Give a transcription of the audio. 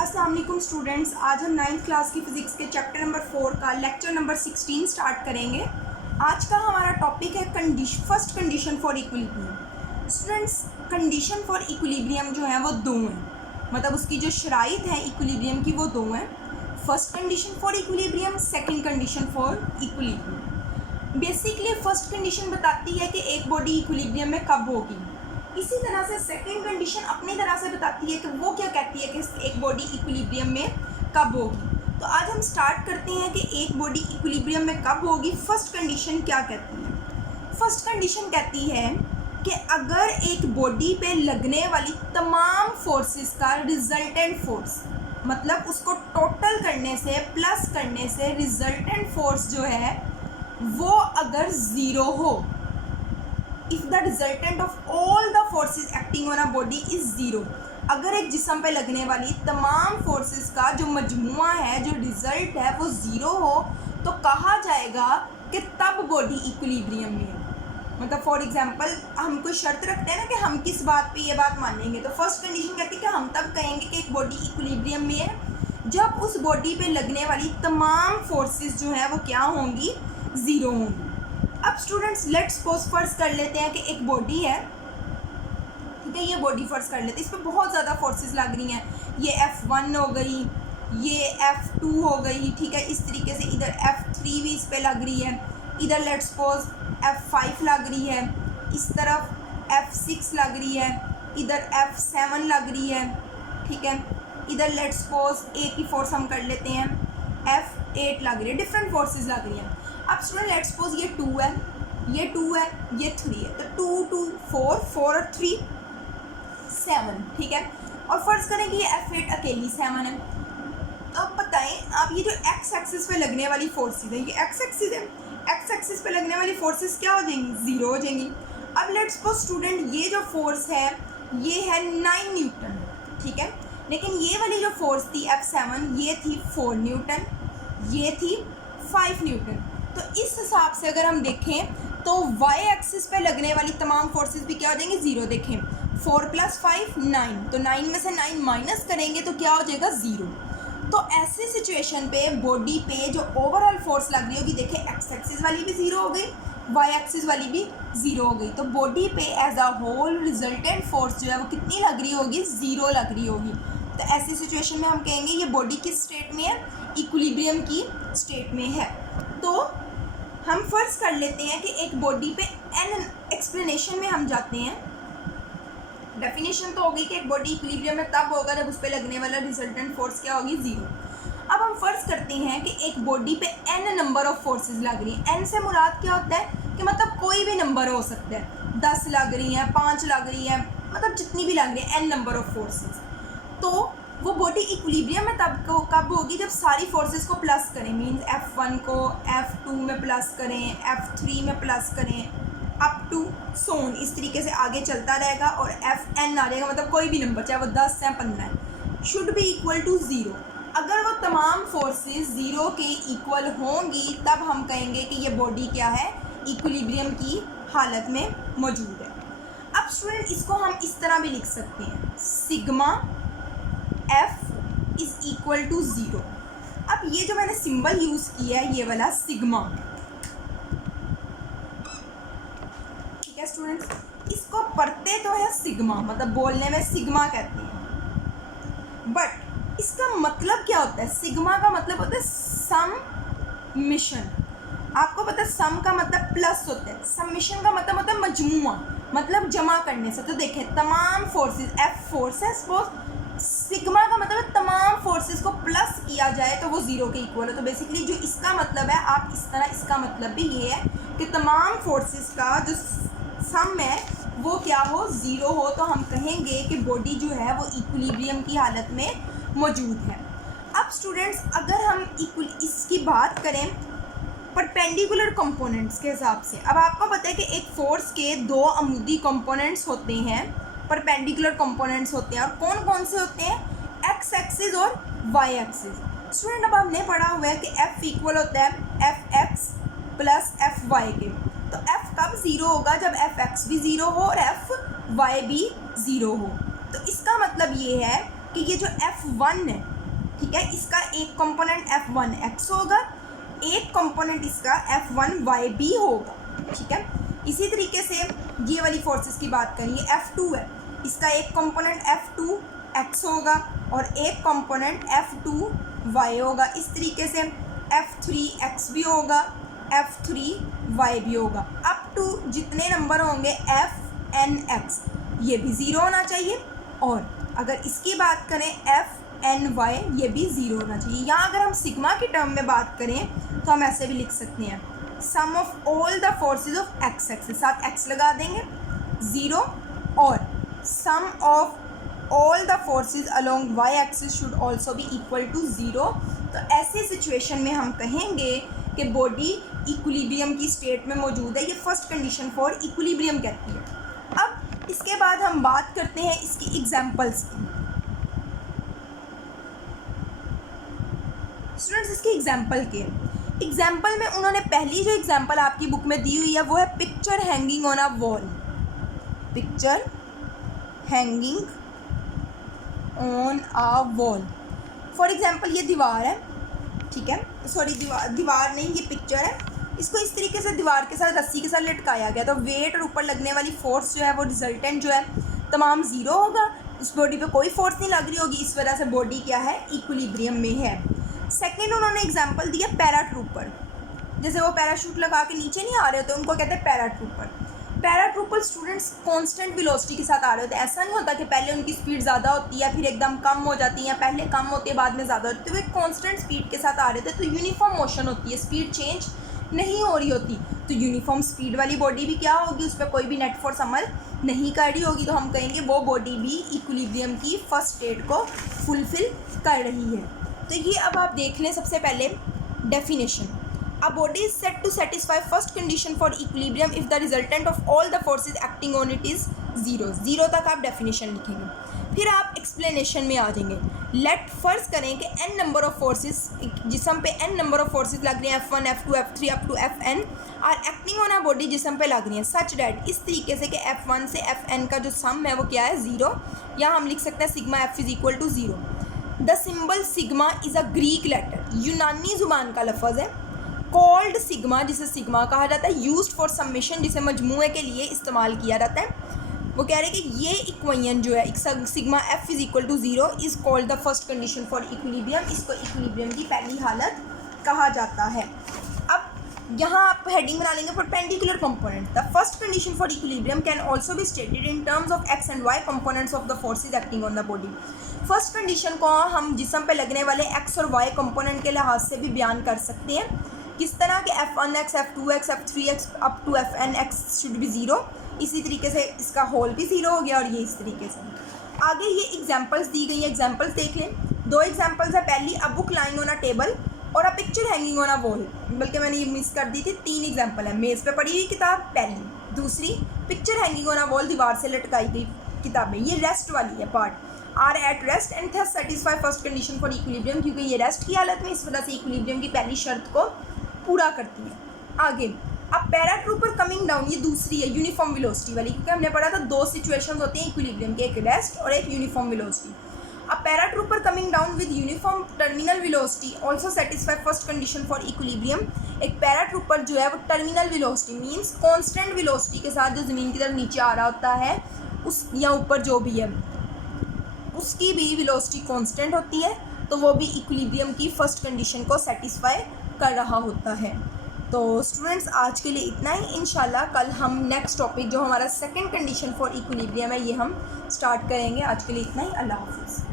अस्सलाम वालेकुम स्टूडेंट्स, आज हम 9th क्लास की फ़िज़िक्स के चैप्टर नंबर 4 का लेक्चर नंबर 16 स्टार्ट करेंगे। आज का हमारा टॉपिक है first condition for equilibrium. Students, condition for equilibrium जो है वो दो हैं, मतलब उसकी जो शराइत है इक्विलिब्रियम की वो दो हैं। First condition for equilibrium, second condition for equilibrium. Basically first condition बताती है कि एक बॉडी इक्विलिब्रियम में कब होगी। इसी तरह से सेकंड कंडीशन अपनी तरह से बताती है कि वो क्या कहती है कि एक बॉडी इक्विलिब्रियम में कब होगी। तो आज हम स्टार्ट करते हैं कि एक बॉडी इक्विलिब्रियम में कब होगी। फर्स्ट कंडीशन क्या कहती है? फर्स्ट कंडीशन कहती है कि अगर एक बॉडी पे लगने वाली तमाम फोर्सेस का रिजल्टेंट फोर्स, मतलब उसको टोटल करने से प्लस करने से रिजल्टेंट फोर्स जो है वो अगर ज़ीरो हो, if the resultant of all the forces acting on a body is zero, अगर एक जिस्म पे लगने वाली तमाम फोर्सेस का जो मजमुआ है, जो रिज़ल्ट है वो ज़ीरो हो, तो कहा जाएगा कि तब बॉडी इक्विलिब्रियम में है। मतलब फॉर एग्जांपल हम कोई शर्त रखते हैं ना कि हम किस बात पे ये बात मानेंगे, तो फर्स्ट कंडीशन कहती है कि हम तब कहेंगे कि एक बॉडी इक्विलिब्रियम में है जब उस बॉडी पे लगने वाली तमाम फोर्सेस जो है वो क्या होंगी, ज़ीरो होंगी। अब स्टूडेंट्स लेट्स सपोज फर्ज कर लेते हैं कि एक बॉडी है, ठीक है, ये बॉडी फर्ज कर लेते हैं, इस पर बहुत ज़्यादा फोर्सेस लग रही हैं। ये F1 हो गई, ये F2 हो गई, ठीक है, इस तरीके से इधर F3 भी इस पर लग रही है, इधर लेट्स सपोज F5 लग रही है, इस तरफ F6 लग रही है, इधर F7 लग रही है, ठीक है, इधर लेट्स सपोज ए की फोर्स हम कर लेते हैं F8 लग रही है, डिफरेंट फोर्सेस लग रही हैं। अब स्टूडेंट लेट्स सपोज ये 2 है, ये 2 है, ये 3 है, तो 2 2 4 4 और 3 7, ठीक है। और फर्ज करें कि ये F8 अकेली 7 है। तो अब बताएं आप, ये जो एक्स एक्सिस पे लगने वाली फोर्सेस है, ये एक्स एक्सिस है, एक्स एक्सिस पे लगने वाली फोर्सेस क्या हो जाएंगी, ज़ीरो हो जाएंगी। अब लेट्स सपोज स्टूडेंट ये जो फोर्स है ये है 9 न्यूटन, ठीक है, लेकिन ये वाली जो फोर्स थी F7 ये थी 4 न्यूटन, ये थी 5 न्यूटन। तो इस हिसाब से अगर हम देखें तो y एक्सिस पे लगने वाली तमाम फोर्सेस भी क्या हो जाएंगी, ज़ीरो। देखें 4 + 5 9, तो 9 में से 9 माइनस करेंगे तो क्या हो जाएगा, ज़ीरो। तो ऐसी सिचुएशन पे बॉडी पे जो ओवरऑल फोर्स लग रही होगी, देखें एक्स एक्सिस वाली भी ज़ीरो हो गई, y एक्सिस वाली भी ज़ीरो हो गई, तो बॉडी पे as a whole resultant force जो है वो कितनी लग रही होगी, ज़ीरो लग रही होगी। तो ऐसी सिचुएशन में हम कहेंगे ये बॉडी किस स्टेट में है, इक्विलिब्रियम की स्टेट में है। तो हम फर्ज कर लेते हैं कि एक बॉडी पे एन एक्सप्लेनेशन में हम जाते हैं। डेफिनेशन तो होगी कि एक बॉडी इक्विलिब्रियम में तब होगा जब उस पर लगने वाला रिजल्टेंट फोर्स क्या होगी, ज़ीरो। अब हम फर्ज करते हैं कि एक बॉडी पे एन नंबर ऑफ फोर्सेस लग रही है। एन से मुराद क्या होता है कि मतलब कोई भी नंबर हो सकता है, 10 लग रही हैं, 5 लग रही हैं, मतलब जितनी भी लग रही है एन नंबर ऑफ फोर्सेस। तो वो बॉडी इक्विलिब्रियम में कब होगी, जब सारी फोर्सेस को प्लस करें, मींस F1 को F2 में प्लस करें, F3 में प्लस करें, अप टू सोन, इस तरीके से आगे चलता रहेगा और Fn आ जाएगा, मतलब कोई भी नंबर चाहे वो 10 है 15 है, should be equal to zero. अगर वो तमाम फोर्सेस ज़ीरो के इक्वल होंगी तब हम कहेंगे कि ये बॉडी क्या है, इक्विलिब्रियम की हालत में मौजूद है। अब स्टूडेंट इसको हम इस तरह भी लिख सकते हैं, sigma F is equal to zero. अब ये जो मैंने सिंबल यूज़ किया है ये वाला सिग्मा, ठीक है स्टूडेंट्स, इसको पढ़ते तो है सिग्मा, मतलब बोलने में सिग्मा कहते हैं, बट इसका मतलब क्या होता है, सिग्मा का मतलब होता है समिशन। आपको पता है सम का मतलब प्लस होता है, समिशन का मतलब होता है मजमुआ, मतलब जमा करने से। तो देखें तमाम फोर्सेस, F फोर्स है सपोज, सिग्मा का मतलब तमाम फोर्सेस को प्लस किया जाए तो वो ज़ीरो के इक्वल है। तो बेसिकली जो इसका मतलब है, आप इस तरह, इसका मतलब भी ये है कि तमाम फोर्सेस का जो सम है वो क्या हो, ज़ीरो हो, तो हम कहेंगे कि बॉडी जो है वो इक्विलिब्रियम की हालत में मौजूद है। अब स्टूडेंट्स अगर हम इसकी बात करें परपेंडिकुलर कंपोनेंट्स के हिसाब से, अब आपको पता है कि एक फोर्स के दो अमूदी कंपोनेंट्स होते हैं, परपेंडिकुलर कंपोनेंट्स होते हैं, और कौन कौन से होते हैं, एक्स एक्सिस और वाई एक्सिस। स्टूडेंट अब हमने पढ़ा हुआ है कि F इक्वल होता है Fx + Fy के, तो F कब ज़ीरो होगा, जब Fx भी ज़ीरो हो और Fy भी ज़ीरो हो। तो इसका मतलब ये है कि ये जो F1 है, ठीक है, इसका एक कंपोनेंट F1 x होगा, एक कंपोनेंट इसका F1 y भी होगा, ठीक है। इसी तरीके से ये वाली फोर्सेस की बात करें, ये F2 है, इसका एक कंपोनेंट F2 x होगा और एक कंपोनेंट F2 y होगा। इस तरीके से F3 x भी होगा, F3 y भी होगा, अप टू जितने नंबर होंगे Fnx ये भी ज़ीरो होना चाहिए। और अगर इसकी बात करें Fny ये भी ज़ीरो होना चाहिए। यहाँ अगर हम सिग्मा की टर्म में बात करें तो हम ऐसे भी लिख सकते हैं, sum of all the forces of x axis, साथ x लगा देंगे, ज़ीरो, और sum of all the forces along y axis should also be equal to zero. तो ऐसे सिचुएशन में हम कहेंगे कि बॉडी इक्विलिब्रियम की स्टेट में मौजूद है। ये फर्स्ट कंडीशन फॉर इक्विलिब्रियम कहती है। अब इसके बाद हम बात करते हैं इसकी एग्जांपल्स की। स्टूडेंट्स, इसकी एग्जांपल के एग्जांपल में उन्होंने पहली जो एग्जांपल आपकी बुक में दी हुई है वो है picture hanging on a wall. Picture hanging on a wall, for example ये दीवार है, ठीक है, सॉरी दीवार नहीं, ये पिक्चर है। इसको इस तरीके से दीवार के साथ रस्सी के साथ लटकाया गया, तो वेट और ऊपर लगने वाली फोर्स जो है वो रिजल्टेंट जो है तमाम ज़ीरो होगा, उस बॉडी पे कोई फोर्स नहीं लग रही होगी, इस वजह से बॉडी क्या है, इक्विलिब्रियम में है। सेकेंड उन्होंने एग्जाम्पल दिया पैराट्रूपर, जैसे वो पैराशूट लगा के नीचे नहीं आ रहे होते, उनको कहते हैं paratrooper. Paratrooper students constant velocity के साथ आ रहे होते हैं। ऐसा नहीं होता कि पहले उनकी स्पीड ज़्यादा होती है फिर एकदम कम हो जाती है, या पहले कम होती है बाद में ज़्यादा होती है, तो वो कांस्टेंट स्पीड के साथ आ रहे थे, तो यूनिफॉर्म मोशन होती है, स्पीड चेंज नहीं हो रही होती। तो यूनिफॉर्म स्पीड वाली बॉडी भी क्या होगी, उस पर कोई भी नेट फोर्स अमल नहीं कर रही होगी, तो हम कहेंगे वो बॉडी भी इक्विलिब्रियम की फर्स्ट स्टेट को फुलफिल कर रही है। तो ये अब आप देख लें सबसे पहले definition. A body is said to satisfy first condition for equilibrium if the resultant of all the forces acting on it is zero। Zero तक आप डेफिनेशन लिखेंगे, फिर आप एक्सप्लेनेशन में आ जाएंगे। लेट फर्ज करें कि n नंबर ऑफ फोर्सेस, जिसम पे n नंबर ऑफ फोर्सेस लग रही हैं, F1 F2 F3 up to Fn are acting on a body, जिसम पे लग रही हैं, सच डैट, इस तरीके से कि F1 से Fn का जो सम है वो क्या है, ज़ीरो, या हम लिख सकते हैं sigma F is equal to zero. The symbol sigma is a Greek letter, यूनानी ज़ुबान का लफ्ज़ है। कॉल्ड सिग्मा, जिसे सिग्मा कहा जाता है, यूज्ड फॉर समेशन, जिसे मजमूए के लिए इस्तेमाल किया जाता है। वो कह रहे हैं कि ये इक्वेशन जो है sigma F is equal to zero is called the first condition for equilibrium. इसको इक्विलिब्रियम की पहली हालत कहा जाता है। अब यहाँ आप हेडिंग बना लेंगे perpendicular component. The first condition for equilibrium can also be stated in terms of X and Y components of the forces acting on the body. First condition को हम जिस्म पे लगने वाले एक्स और वाई कंपोनेंट के लिहाज से भी बयान कर सकते हैं। किस तरह के F1x, F2x, F3x up to Fnx should be zero. इसी तरीके से इसका होल भी ज़ीरो हो गया, और ये इस तरीके से आगे ये एग्जांपल्स दी गई हैं। एग्जांपल्स देख लें, दो एग्जांपल्स है, पहली a book lying on a table और a picture hanging on a wall, बल्कि मैंने ये मिस कर दी थी। तीन एग्जांपल है, मेज़ पे पड़ी हुई किताब पहली, दूसरी picture hanging on a wall, दीवार से लटकाई गई किताबें, ये रेस्ट वाली है part, are at rest and thus satisfy first condition for equilibrium, क्योंकि ये रेस्ट की हालत में, इस वजह से इक्विलिब्रियम की पहली शर्त को पूरा करती है। आगे अब पैराट्रूपर कमिंग डाउन, ये दूसरी है यूनिफॉर्म वेलोसिटी वाली, क्योंकि हमने पढ़ा था दो सिचुएशंस होती हैं इक्विलिब्रियम के, एक रेस्ट और एक यूनिफॉर्म वेलोसिटी। अब paratrooper coming down with uniform terminal velocity also satisfy first condition for equilibrium. एक पैराट्रूपर जो है वो terminal velocity means constant velocity के साथ जो ज़मीन की तरफ नीचे आ रहा होता है, उस या ऊपर जो भी है उसकी भी वेलोसिटी कांस्टेंट होती है, तो वो भी इक्विलिब्रियम की फर्स्ट कंडीशन को सेटिस्फाई कर रहा होता है। तो स्टूडेंट्स आज के लिए इतना ही। इंशाल्लाह कल हम नेक्स्ट टॉपिक जो हमारा सेकंड कंडीशन फॉर इक्विलिब्रियम है ये हम स्टार्ट करेंगे। आज के लिए इतना ही। अल्लाह हाफिज़।